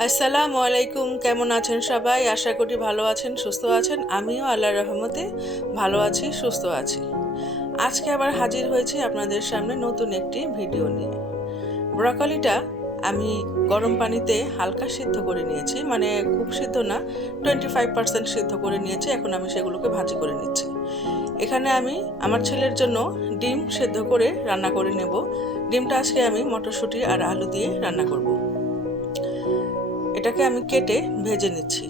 আসসালামু আলাইকুম, কেমন আছেন সবাই? আশা করি ভালো আছেন, সুস্থ আছেন। আমিও আল্লাহর রহমতে ভালো আছি, সুস্থ আছি। আজকে আবার হাজির হয়েছি আপনাদের সামনে নতুন একটি ভিডিও নিয়ে। ব্রকলিটা আমি গরম পানিতে হালকা সিদ্ধ করে নিয়েছি মানে খুব সিদ্ধ না টোয়েন্টি ফাইভ পার্সেন্ট সিদ্ধ করে নিয়েছি, এখন আমি সেগুলোকে ভাজি করে নিচ্ছি। এখানে আমি আমার ছেলের জন্য ডিম সেদ্ধ করে রান্না করে নেব। ডিমটা আজকে আমি মটরশুঁটি আর আলু দিয়ে রান্না করব। এটাকে আমি কেটে ভেজে নিচ্ছি।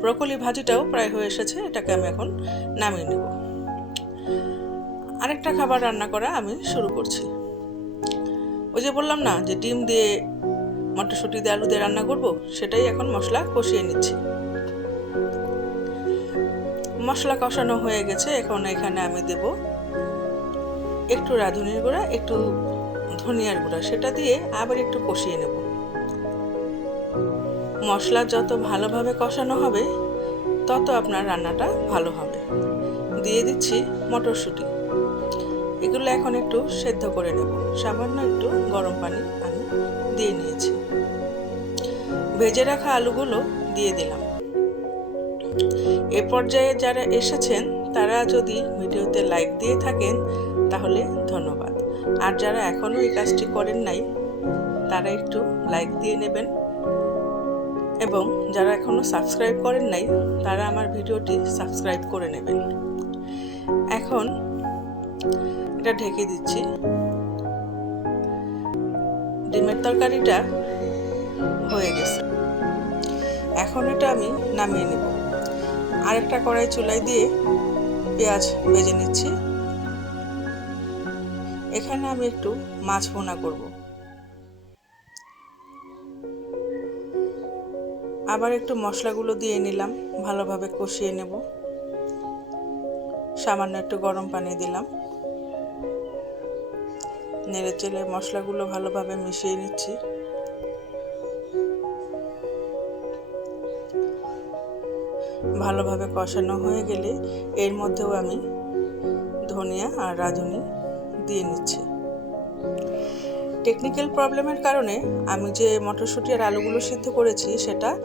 ব্রকলি ভাজিটাও প্রায় হয়ে এসেছে, এটাকে আমি এখন নামিয়ে নেব। আরেকটা খাবার রান্না করা আমি শুরু করছি। ওই যে বললাম না যে ডিম দিয়ে মটরশুঁটি দিয়ে আলু দিয়ে রান্না করব, সেটাই এখন মশলা কষিয়ে নিচ্ছি। মশলা কষানো হয়ে গেছে, এখন এখানে আমি দেব একটু রাঁধুনির গুঁড়া, একটু ধনিয়ার গুঁড়া, সেটা দিয়ে আবার একটু কষিয়ে নেব। মশলা যত ভালোভাবে কষানো হবে, তত আপনার রান্নাটা ভালো হবে। দিয়ে দিচ্ছি মটরশুঁটি। এগুলো এখন একটু সেদ্ধ করে নেব। সামান্য একটু গরম পানি আমি দিয়ে নিয়েছি। ভেজে রাখা আলুগুলো দিয়ে দিলাম। এ পর্যায়ে যারা এসেছেন, তারা যদি ভিডিওতে লাইক দিয়ে থাকেন, তাহলে ধন্যবাদ। আর যারা এখনও এই কাজটি করেন নাই, তারা একটু লাইক দিয়ে নেবেন। এবং যারা এখনও সাবস্ক্রাইব করেন নাই, তারা আমার ভিডিওটি সাবস্ক্রাইব করে নেবেন। এখন এটা ঢেকে দিচ্ছি। ডিমের তরকারিটা হয়ে গেছে। এখন এটা আমি নামিয়ে নেব। আরেকটা কড়াই চুলাই দিয়ে পেঁয়াজ ভেজে নিচ্ছি। এখানে আমি একটু মাছ ভোনা করব। আবার একটু মশলাগুলো দিয়ে নিলাম, ভালোভাবে কষিয়ে নেব। সামান্য একটু গরম পানি দিলাম। নেড়ে চেলে মশলাগুলো ভালোভাবে মিশিয়ে নিচ্ছি। ভালোভাবে কষানো হয়ে গেলে এর মধ্যেও আমি ধনিয়া আর রাঁধুনি দিয়ে নিচ্ছি। টেকনিক্যাল প্রবলেমের কারণে আমি যে মটরশুঁটি আর আলুগুলো সিদ্ধ করেছি সেটা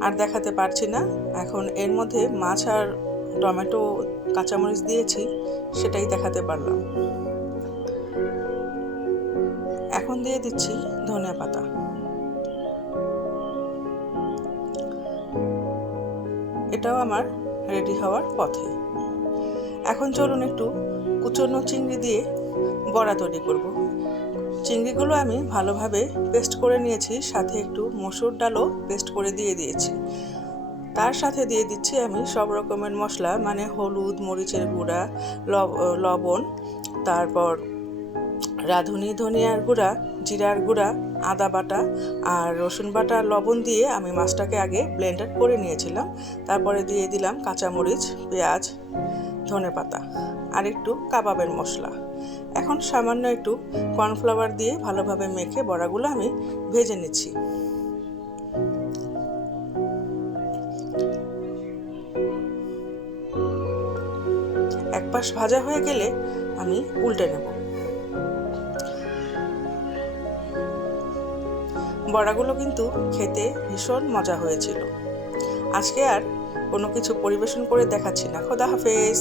আর দেখাতে পারছি না। এখন এর মধ্যে মাছ আর টমেটো, কাঁচামরিচ দিয়েছি, সেটাই দেখাতে পারলাম। এখন দিয়ে দিচ্ছি ধনিয়া পাতা। এটাও আমার রেডি হওয়ার পথে। এখন চলুন একটু কুচনো চিংড়ি দিয়ে বড়া তৈরি করব। চিংড়িগুলো আমি ভালোভাবে পেস্ট করে নিয়েছি, সাথে একটু মসুর ডালও পেস্ট করে দিয়ে দিয়েছি। তার সাথে দিয়ে দিচ্ছি আমি সব রকমের মশলা মানে হলুদ, মরিচের গুঁড়া লবণ, তারপর রাঁধুনি, ধনিয়ার গুঁড়া, জিরার গুঁড়া, আদা বাটা আর রসুন বাটা লবণ দিয়ে আমি মাছটাকে আগে ব্লেন্ডার করে নিয়েছিলাম। তারপরে দিয়ে দিলাম কাঁচামরিচ, পেঁয়াজ ধনে পাতা আর একটু কাবাবের মশলা। এখন সামান্য একটু কর্নফ্লাওয়ার দিয়ে ভালোভাবে মেখে বড়াগুলো আমি ভেজে নিচ্ছি। এক পাশ ভাজা হয়ে গেলে আমি উল্টে নেব। বড়াগুলো কিন্তু খেতে ভীষণ মজা হয়েছিল। আজকে আর কোনো কিছু পরিবেশন করে দেখাচ্ছি না। খোদা হাফেজ।